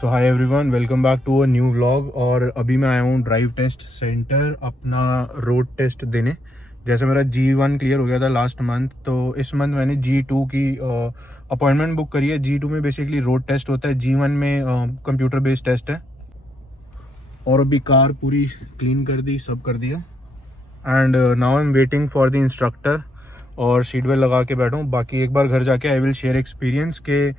So hi everyone, welcome back to a new vlog. और अभी मैं आया हूँ ड्राइव टेस्ट सेंटर अपना रोड टेस्ट देने। जैसे मेरा G1 क्लियर हो गया था लास्ट मंथ, तो इस मंथ मैंने G2 की अपॉइंटमेंट बुक करी है। G2 में बेसिकली रोड टेस्ट होता है, G1 में कंप्यूटर बेस्ड टेस्ट है। और अभी कार पूरी क्लीन कर दी, सब कर दिया, and now I am waiting for the instructor और सीट बेल्ट लगा के बैठा हूँ। बाकी एक बार घर जाके आई विल शेयर एक्सपीरियंस के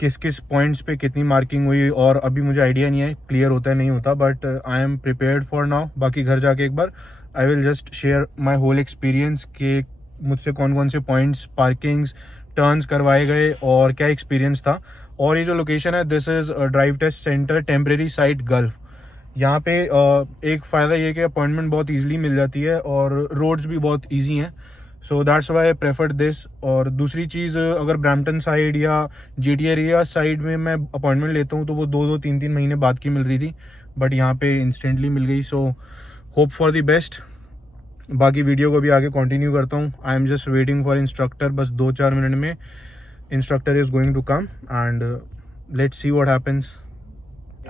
किस किस पॉइंट्स पे कितनी मार्किंग हुई, और अभी मुझे आइडिया नहीं है क्लियर होता है नहीं होता, but I am prepared for now. बाकी घर जाके एक बार I will just share my whole experience के मुझसे कौन कौन से पॉइंट्स, पार्किंग्स, टर्न्स करवाए गए और क्या एक्सपीरियंस था। और ये जो लोकेशन है, this is drive test centre temporary site Guelph. यहाँ पे एक फ़ायदा ये कि अपॉइंटमेंट बहुत इजीली मिल जाती है और रोड्स भी बहुत इजी हैं, so that's why I preferred this. और दूसरी चीज़, अगर ब्रैम्पटन साइड या GTA एरिया साइड में मैं अपॉइंटमेंट लेता हूँ तो वो 2-3 महीने बाद की मिल रही थी, बट यहाँ पे इंस्टेंटली मिल गई। So hope for the best. बाकी वीडियो को भी आगे कंटिन्यू करता हूँ। I am just waiting for instructor, बस 2-4 मिनट में instructor is going to come and let's see what happens.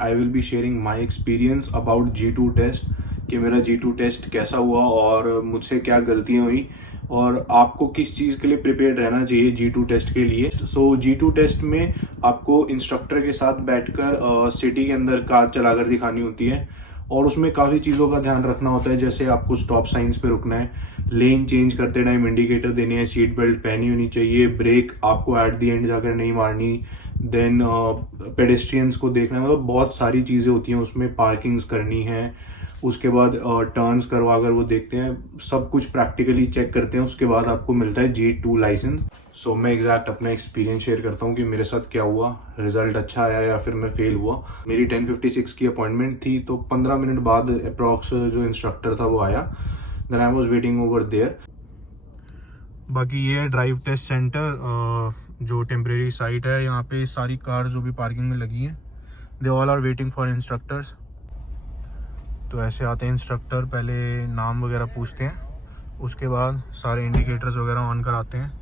I will be sharing my experience about G2 test, कि मेरा G2 टेस्ट कैसा हुआ और मुझसे क्या गलतियाँ हुई और आपको किस चीज़ के लिए प्रिपेयर्ड रहना चाहिए G2 टेस्ट के लिए। सो G2 टेस्ट में आपको इंस्ट्रक्टर के साथ बैठकर सिटी के अंदर कार चलाकर दिखानी होती है, और उसमें काफ़ी चीज़ों का ध्यान रखना होता है। जैसे आपको स्टॉप साइंस पे रुकना है, लेन चेंज करते टाइम इंडिकेटर देने हैं, सीट बेल्ट पहनी होनी चाहिए, ब्रेक आपको एट दी एंड जाकर नहीं मारनी, देन पेडेस्ट्रियंस को देखना है। मतलब बहुत सारी चीज़ें होती हैं उसमें, पार्किंग्स करनी है, उसके बाद टर्न्स करवा कर वो देखते हैं, सब कुछ प्रैक्टिकली चेक करते हैं। उसके बाद आपको मिलता है G2 लाइसेंस। सो मैं एग्जैक्ट अपना एक्सपीरियंस शेयर करता हूँ कि मेरे साथ क्या हुआ, रिजल्ट अच्छा आया या फिर मैं फेल हुआ। मेरी 10:56 की अपॉइंटमेंट थी, तो 15 मिनट बाद अप्रॉक्स जो इंस्ट्रक्टर था वो आया, then I was waiting over there. बाकी ये है ड्राइव टेस्ट सेंटर, जो टेम्परेरी साइट है। यहाँ पे सारी कार जो भी पार्किंग में लगी हैं, they all are waiting for instructors. तो ऐसे आते हैं इंस्ट्रक्टर, पहले नाम वगैरह पूछते हैं, उसके बाद सारे इंडिकेटर्स वगैरह ऑन कराते हैं।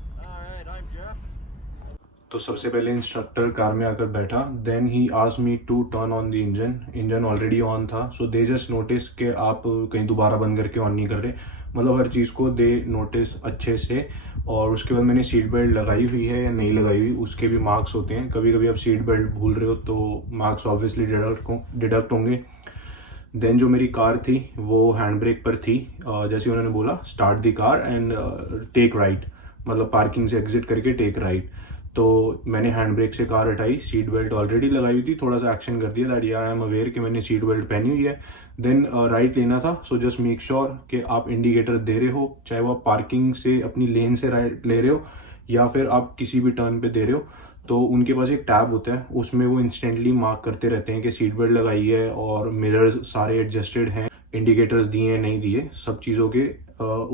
तो सबसे पहले इंस्ट्रक्टर कार में आकर बैठा, then he asked me to turn on the engine. Engine already on था, सो दे जस्ट नोटिस कि आप कहीं दोबारा बंद करके ऑन नहीं कर रहे। मतलब हर चीज़ को दे नोटिस अच्छे से। और उसके बाद मैंने सीट बेल्ट लगाई हुई है या नहीं लगाई हुई, उसके भी मार्क्स होते हैं। कभी कभी आप सीट बेल्ट भूल रहे हो तो मार्क्स ऑब्वियसली डिडक्ट होंगे। देन जो मेरी कार थी वो हैंड ब्रेक पर थी। जैसे उन्होंने बोला start the car and take right, मतलब पार्किंग से एग्जिट करके टेक राइट। तो मैंने हैंड ब्रेक से कार हटाई, सीट बेल्ट ऑलरेडी लगाई हुई थी, थोड़ा सा एक्शन कर दिया दैट आई एम अवेयर कि मैंने सीट बेल्ट पहनी हुई है। देन राइट लेना था, सो जस्ट मेक श्योर कि आप इंडिकेटर दे रहे हो, चाहे वो आप पार्किंग से अपनी लेन से राइट ले रहे हो या फिर आप किसी भी टर्न पे दे रहे हो। तो उनके पास एक टैब होता है, उसमें वो इंस्टेंटली मार्क करते रहते हैं कि सीट बेल्ट लगाई है और मिरर्स सारे एडजस्टेड हैं, इंडिकेटर्स दिए हैं नहीं दिए, सब चीज़ों के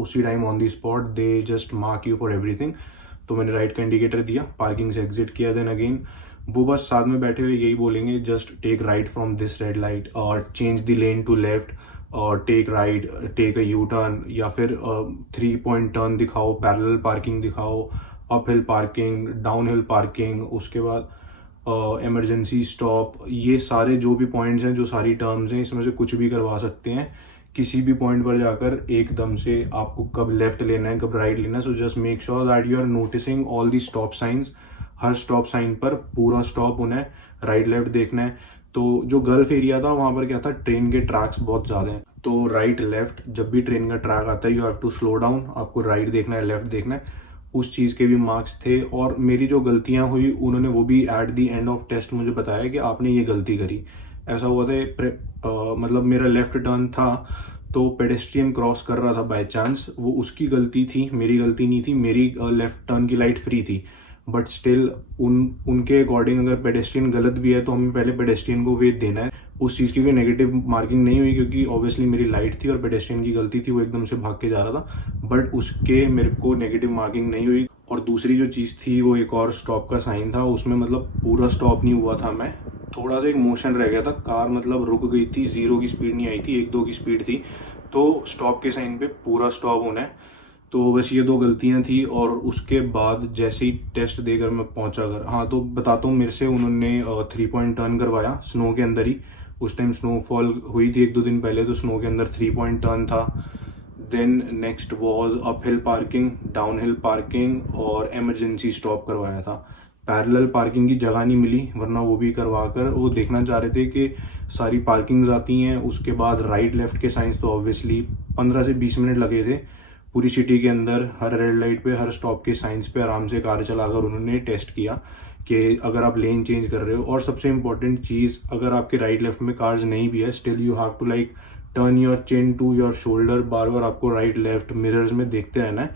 उसी time on the spot they just mark you for everything. तो मैंने राइट का इंडिकेटर दिया, पार्किंग से एग्जिट किया, देन अगेन वो बस साथ में बैठे हुए यही बोलेंगे just take right from this red light और change the lane to left और take right, take a U turn, या फिर 3 पॉइंट टर्न दिखाओ, पैरेलल पार्किंग दिखाओ, up hill parking, down hill parking, उसके बाद इमरजेंसी स्टॉप। ये सारे जो भी पॉइंट्स हैं, जो सारी टर्म्स हैं, इसमें से कुछ भी करवा सकते हैं। किसी भी पॉइंट पर जाकर एकदम से आपको कब लेफ्ट लेना है, कब राइट लेना है। So just make sure that you are noticing all the stop signs. हर स्टॉप साइन पर पूरा स्टॉप होना है, राइट लेफ्ट देखना है। तो जो गल्फ एरिया था वहाँ पर क्या था, ट्रेन के ट्रैक्स बहुत ज़्यादा हैं, तो राइट लेफ्ट जब भी ट्रेन का ट्रैक आता है you have to slow down, आपको राइट देखना है, लेफ्ट देखना है। उस चीज़ के भी मार्क्स थे। और मेरी जो गलतियां हुई उन्होंने वो भी at the end of test मुझे बताया कि आपने ये गलती करी। ऐसा हुआ था, मतलब मेरा लेफ्ट टर्न था तो पेडेस्ट्रियन क्रॉस कर रहा था बाय चांस, वो उसकी गलती थी, मेरी गलती नहीं थी। मेरी लेफ्ट टर्न की लाइट फ्री थी, बट स्टिल उनके अकॉर्डिंग अगर पेडेस्ट्रियन गलत भी है तो हमें पहले पेडेस्ट्रियन को वेट देना है। उस चीज़ की कोई नेगेटिव मार्किंग नहीं हुई क्योंकि ऑब्वियसली मेरी लाइट थी और पेडेस्ट्रियन की गलती थी, वो एकदम से भाग के जा रहा था, बट उसके मेरे को नेगेटिव मार्किंग नहीं हुई। और दूसरी जो चीज़ थी वो एक और स्टॉप का साइन था, उसमें मतलब पूरा स्टॉप नहीं हुआ था, मैं थोड़ा सा एक मोशन रह गया था, कार मतलब रुक गई थी, 0 की स्पीड नहीं आई थी, 1-2 की स्पीड थी। तो स्टॉप के साइन पे पूरा स्टॉप होना है, तो बस ये 2 गलतियां थी। और उसके बाद जैसे ही टेस्ट देकर मैं पहुंचा घर, हाँ तो बताता हूँ, मेरे से उन्होंने 3 पॉइंट टर्न करवाया स्नो के अंदर ही। उस टाइम स्नोफॉल हुई थी 1-2 दिन पहले, तो स्नो के अंदर 3 पॉइंट टर्न था। Then next was uphill parking, downhill parking और इमरजेंसी स्टॉप करवाया था। पैरेलल पार्किंग की जगह नहीं मिली, वरना वो भी करवा कर वो देखना चाह रहे थे कि सारी पार्किंग्स आती हैं। उसके बाद राइट लेफ्ट के साइंस तो ऑब्वियसली 15 से 20 मिनट लगे थे। पूरी सिटी के अंदर हर रेड लाइट पे, हर स्टॉप के साइंस पे आराम से कार चलाकर उन्होंने टेस्ट किया कि अगर आप लेन चेंज कर रहे हो। और सबसे इंपॉर्टेंट चीज़, अगर आपके राइट लेफ्ट में कार्स नहीं भी है, still you have to like turn your chin to your shoulder. बार बार आपको राइट लेफ्ट मिरर्स में देखते रहना है।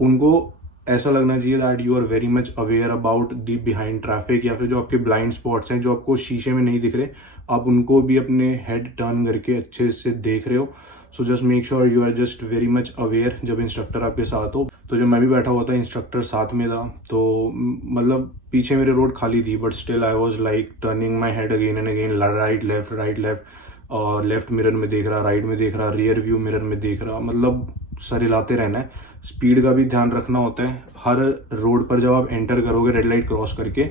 उनको ऐसा लगना चाहिए that you are very much aware about the behind traffic, या फिर जो आपके ब्लाइंड स्पॉट्स हैं जो आपको शीशे में नहीं दिख रहे, आप उनको भी अपने हेड टर्न करके अच्छे से देख रहे हो। So just make sure you are just very much aware जब इंस्ट्रक्टर आपके साथ हो। तो जब मैं भी बैठा हुआ था, इंस्ट्रक्टर साथ में था, तो मतलब पीछे मेरे रोड खाली थी, but still I was like turning my head again and again, right left, और लेफ्ट मिरर में देख रहा, राइट में देख रहा, रियर व्यू मिरर में देख रहा, मतलब सर हिलाते रहना है। स्पीड का भी ध्यान रखना होता है। हर रोड पर जब आप एंटर करोगे रेड लाइट क्रॉस करके,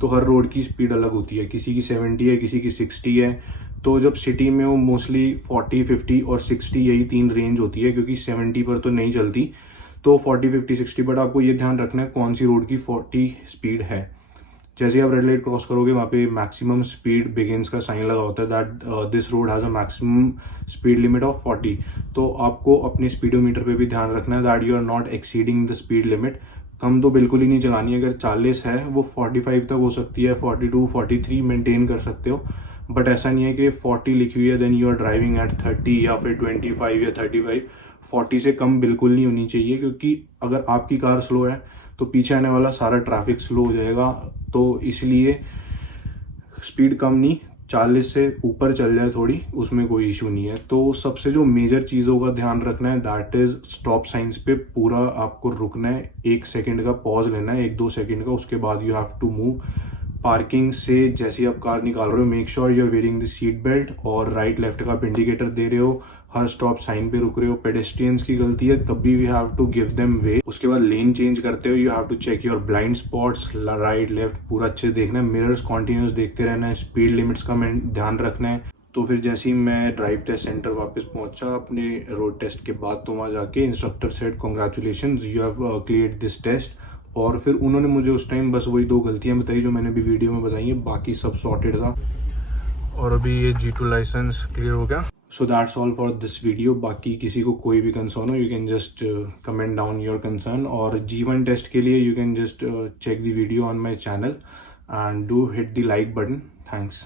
तो हर रोड की स्पीड अलग होती है, किसी की 70 है, किसी की 60 है। तो जब सिटी में वो मोस्टली 40, 50 और 60 यही 3 रेंज होती है, क्योंकि 70 पर तो नहीं चलती, तो 40, 50, 60। बट आपको ये ध्यान रखना है कौन सी रोड की 40 स्पीड है। जैसे आप रेड लाइट क्रॉस करोगे, वहाँ पे मैक्सिमम स्पीड बिगिंस का साइन लगा होता है that this road has a maximum speed limit of 40। तो आपको अपने स्पीडोमीटर पे भी ध्यान रखना है that you are not exceeding the speed limit. कम तो बिल्कुल ही नहीं चलानी है। अगर 40 है, वो 45 तक हो सकती है, 42, 43 मेंटेन कर सकते हो। बट ऐसा नहीं है कि 40 लिखी हुई है then you are driving at 30 या फिर 25 या 35। 40 से कम बिल्कुल नहीं होनी चाहिए, क्योंकि अगर आपकी कार स्लो है तो पीछे आने वाला सारा ट्रैफिक स्लो हो जाएगा। तो इसलिए स्पीड कम नहीं, 40 से ऊपर चल जाए थोड़ी, उसमें कोई इशू नहीं है। तो सबसे जो मेजर चीज़ों का ध्यान रखना है दैट इज स्टॉप साइंस पे पूरा आपको रुकना है, 1 सेकंड का पॉज लेना है, 1-2 सेकंड का, उसके बाद you have to move. Parking से जैसे ही आप कार निकाल रहे हो, make sure you are wearing the seat belt और राइट लेफ्ट का आप इंडिकेटर दे रहे हो, हर स्टॉप साइन पे रुक रहे हो। पेडेस्ट्रियंस की गलती है, तब भी we have to give them way. उसके बाद लेन चेंज करते हो, you have to check your blind spots, right left पूरा अच्छे से देखना है, मिरर्स कॉन्टिन्यूस देखते रहना है, स्पीड लिमिट्स का ध्यान रखना है। तो फिर जैसे ही मैं ड्राइव टेस्ट सेंटर वापस पहुंचा अपने रोड टेस्ट के बाद, तो वहाँ जाके instructor said congratulation you have cleared this test. और फिर उन्होंने मुझे उस टाइम बस वही 2 गलतियां बताई जो मैंने अभी वीडियो में बताई है, बाकी सब सॉर्टेड था। और अभी ये G2 लाइसेंस क्लियर हो गया। So that's all for this video. बाकी किसी को कोई भी कंसर्न हो, you can just comment down your concern. और G1 टेस्ट के लिए you can just check the video on my channel and do hit the like button. Thanks.